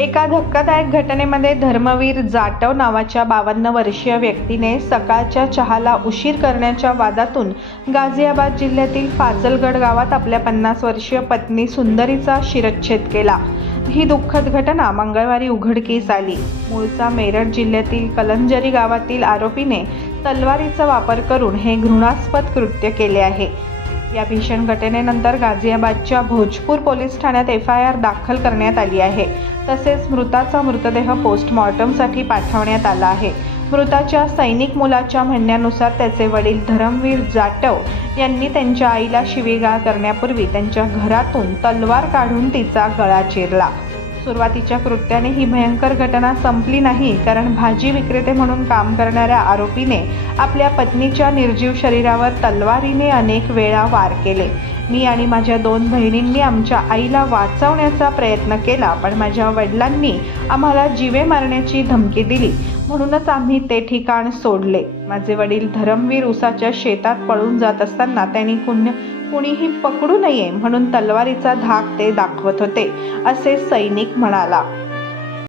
एका धक्कादायक घटनेमध्ये धर्मवीर जाटव नावाच्या बावन्न वर्षीय व्यक्तीने सकाळच्या चहाला उशीर करण्याच्या वादातून गाझियाबाद जिल्ह्यातील फाजलगड गावात आपल्या पन्नास वर्षीय पत्नी सुंदरीचा शिरच्छेद केला. ही दुःखद घटना मंगळवारी उघडकीस आली. मूळचा मेरठ जिल्ह्यातील कलंजरी गावातील आरोपीने तलवारीचा वापर करून हे घृणास्पद कृत्य केले आहे. या भीषण घटनेनंतर गाझियाबादच्या भोजपूर पोलीस ठाण्यात एफ आय आर दाखल करण्यात आली आहे. तसेच मृताचा मृतदेह पोस्टमॉर्टमसाठी पाठवण्यात आला आहे. मृताच्या सैनिक मुलाच्या म्हणण्यानुसार त्याचे वडील धरमवीर जाटव यांनी त्यांच्या आईला शिवीगाळ करण्यापूर्वी त्यांच्या घरातून तलवार काढून तिचा गळा चिरला. सुरुवातीच्या कृत्याने ही भयंकर घटना संपली नाही कारण भाजी विक्रेते म्हणून काम करणाऱ्या आरोपीने आपल्या पत्नीच्या निर्जीव शरीरावर तलवारीने अनेक वेळा वार केले. मी आणि माझ्या दोन बहिणींनी आमच्या आईला वाचवण्याचा प्रयत्न केला पण माझ्या वडिलांनी आम्हाला जीवे मारण्याची धमकी दिली. म्हणूनच आम्ही ते ठिकाण सोडले. माझे वडील धरमवीर उसाच्या शेतात पळून जात असताना त्यांनी कुण कुणीही पकडू नये म्हणून तलवारीचा धाक ते दाखवत होते असे सैनिक म्हणाला.